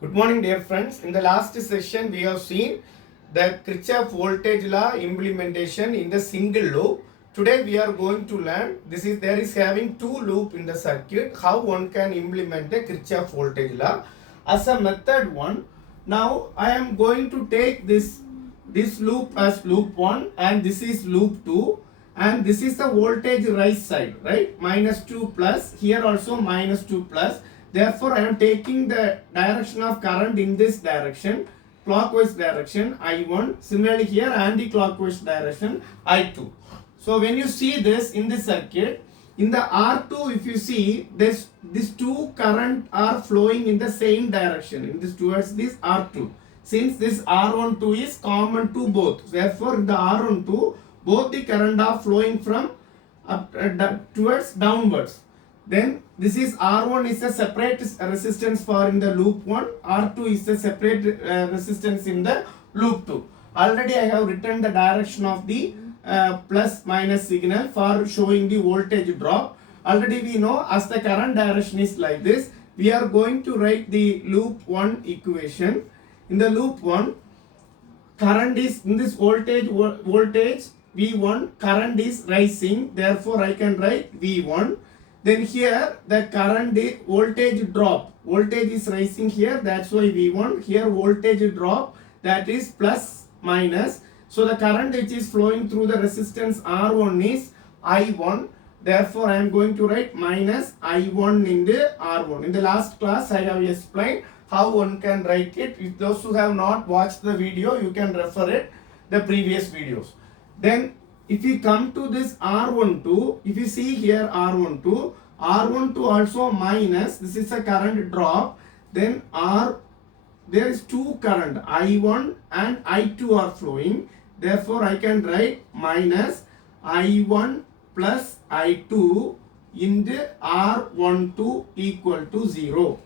Good morning, dear friends. In the last session, we have seen the Kirchhoff Voltage Law implementation in the single loop. Today, we are going to learn there is having two loop in the circuit. How one can implement the Kirchhoff Voltage Law as a method one. Now, I am going to take this loop as loop 1 and this is loop 2 and this is the voltage rise side, right? -2 plus, here also -2 plus. Therefore, I am taking the direction of current in this direction, clockwise direction I1. Similarly, here anti-clockwise direction I2. So when you see this in the circuit, in the R2, if you see this, these two current are flowing in the same direction, in this towards this R2. Since this R12 is common to both, therefore in the R12, both the current are flowing from up towards downwards. Then this is R1 is a separate resistance for in the loop 1, R2 is a separate resistance in the loop 2. Already I have written the direction of the plus minus signal for showing the voltage drop. Already we know as the current direction is like this, we are going to write the loop 1 equation. In the loop 1, current is in this voltage V1, current is rising, therefore I can write V1. Then here the current voltage drop, voltage is rising here, that's why V1. Here voltage drop, that is plus minus. So the current which is flowing through the resistance R1 is I1. Therefore I am going to write minus I1 into R1. In the last class I have explained how one can write it. If those who have not watched the video, you can refer it the previous videos. Then if we come to this R12, if you see here R12 also minus, this is a current drop, then there is two current, I1 and I2 are flowing. Therefore, I can write minus I1 plus I2 into R12 equal to 0.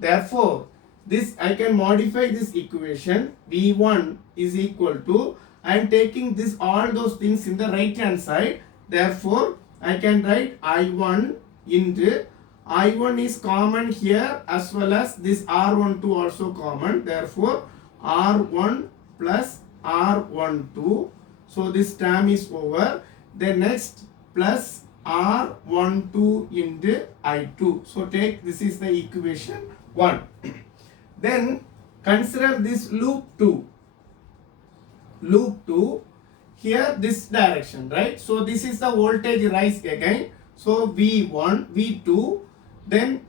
Therefore, this I can modify this equation. V1 is equal to, I am taking this all those things in the right hand side. Therefore, I can write I1 into, I1 is common here as well as this R12 also common. Therefore, R1 plus R12. So this term is over. Then next plus R12 into I2. So take, this is the equation 1. Then consider this loop 2. Loop 2, here this direction, right? So this is the voltage rise again. So V1, V2, then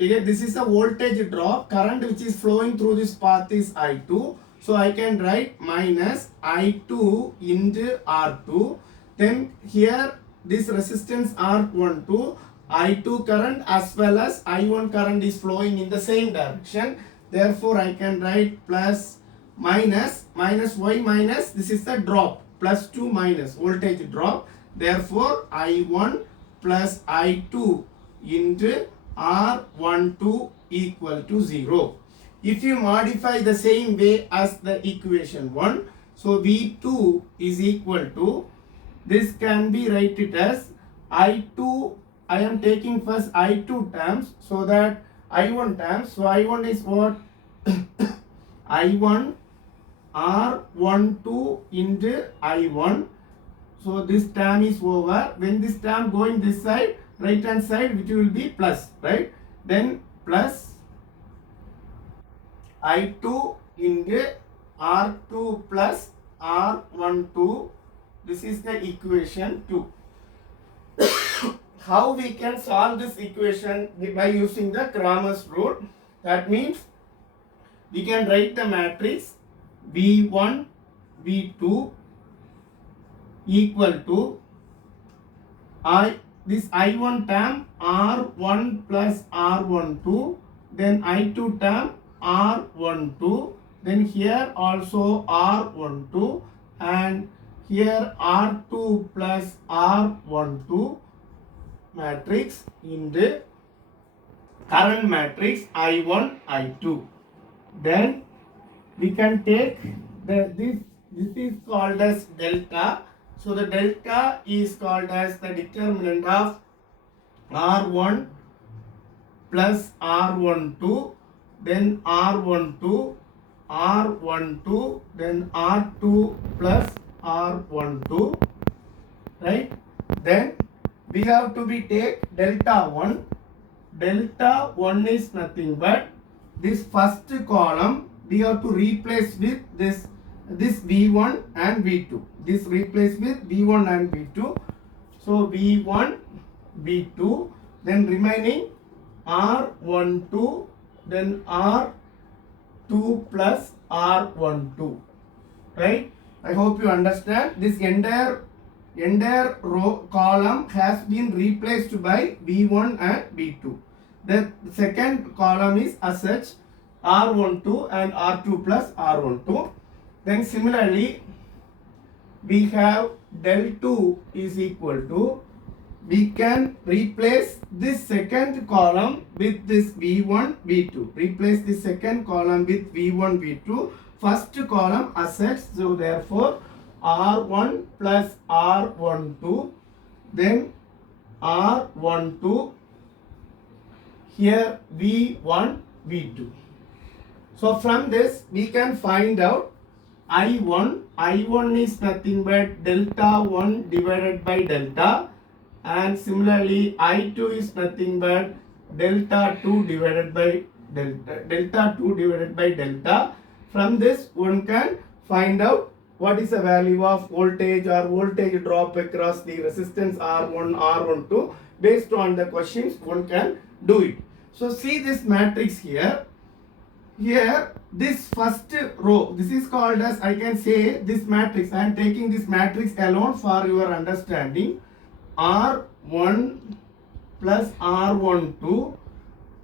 again this is the voltage drop, current which is flowing through this path is I2. So I can write minus I2 into R2. Then here this resistance R12, I2 current as well as I1 current is flowing in the same direction. Therefore I can write plus minus y minus, this is the drop, plus 2 minus voltage drop. Therefore I1 plus I2 into R12 equal to 0. If you modify the same way as the equation 1, so V2 is equal to, this can be written as I2, I am taking first I2 terms, so that I1 terms, so I1 is what? I1 R12 into I1. So this term is over. When this term going this side, right hand side, which will be plus, right? Then plus I2 into R2 plus R12. This is the equation 2. How we can solve this equation? By using the Cramer's rule. That means we can write the matrix V1, V2 equal to this I1 term R1 plus R12, then I2 term R12, then here also R12 and here R2 plus R12 matrix in the current matrix I1, I2. Then we can take this is called as delta. So the delta is called as the determinant of R1 plus R12 then R12, R12, then R2 plus R12, right? Then we have to be take delta 1. Delta 1 is nothing but this first column we have to replace with this V1 and V2. This replace with V1 and V2. So V1, V2, then remaining R12, then R2 plus R12, right? I hope you understand. This entire row column has been replaced by V1 and V2. The second column is as such R12 and R2 plus R12. Then similarly we have del 2 is equal to, we can replace this second column with this V1, V2. Replace the second column with V1, V2. First column as such. So therefore R1 plus R12, then R12, here V1, V2. So from this we can find out I1 is nothing but delta 1 divided by delta, and similarly I2 is nothing but delta 2 divided by delta. From this one can find out what is the value of voltage or voltage drop across the resistance R1, R12. Based on the questions one can do it. So see this matrix here. Here this first row, this is called as, I can say this matrix, I am taking this matrix alone for your understanding. R1 plus R12,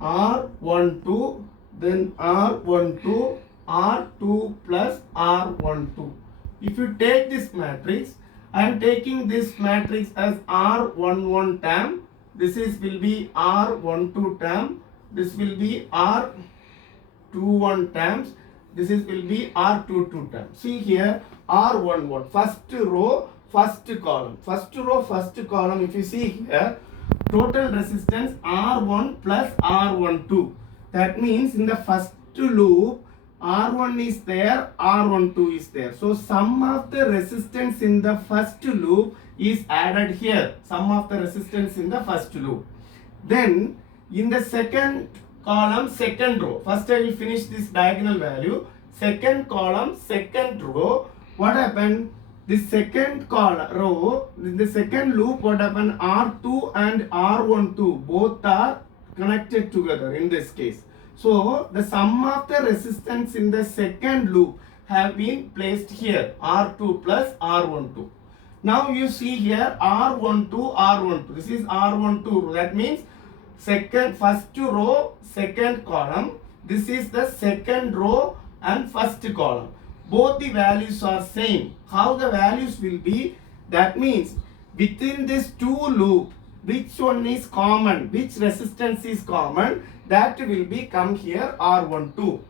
R12, then R12, R2 plus R12. If you take this matrix, I am taking this matrix as R11 term. This is will be R12 term. This will be R21 terms. This is will be R22 terms. See here R11, first row, first column. First row, first column. If you see here, total resistance R1 plus R12. That means in the first loop, R1 is there, R12 is there. So sum of the resistance in the first loop is added here. Sum of the resistance in the first loop. Then in the second column, second row. First I will finish this diagonal value. Second column, second row. What happened? The second column row, in the second loop, what happened? R2 and R12 both are connected together in this case. So the sum of the resistance in the second loop have been placed here, R2 plus R12. Now you see here R12, R12. This is R12. That means first row, second column. This is the second row and first column. Both the values are same. How the values will be? That means within this two loop, which one is common, which resistance is common, that will be come here R12.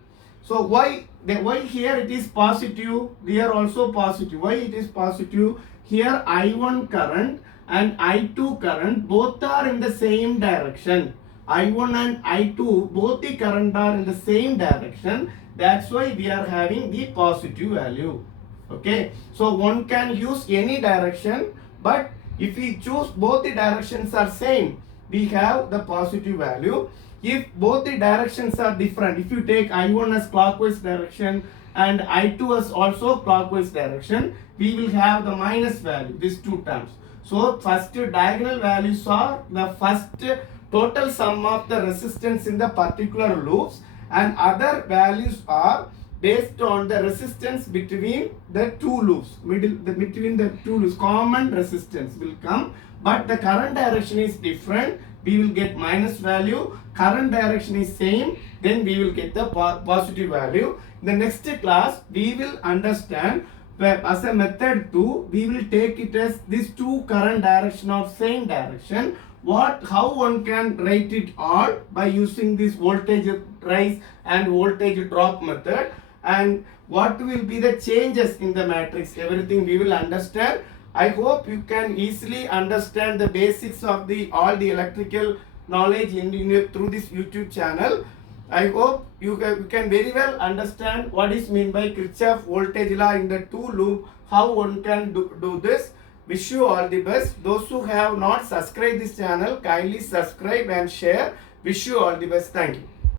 So why here it is positive, here also positive. Why it is positive? Here I1 current and I2 current both are in the same direction. I1 and I2 both the current are in the same direction. That's why we are having the positive value. Okay, so one can use any direction, but if we choose both the directions are same, we have the positive value. If both the directions are different, if you take I1 as clockwise direction and I2 as also clockwise direction, we will have the minus value, these two terms. So first diagonal values are the first total sum of the resistance in the particular loops, and other values are based on the resistance between the two loops. Between the two loops, common resistance will come, but the current direction is different. We will get minus value. Current direction is same, then we will get the positive value. In the next class, we will understand as a method 2, we will take it as these two current direction of same direction. How one can write it all by using this voltage rise and voltage drop method, and what will be the changes in the matrix, everything we will understand. I hope you can easily understand the basics of all the electrical knowledge through this YouTube channel. I hope you can very well understand what is meant by Kirchhoff voltage law in the two loop, how one can do this. Wish you all the best. Those who have not subscribed this channel, kindly subscribe and share. Wish you all the best. Thank you.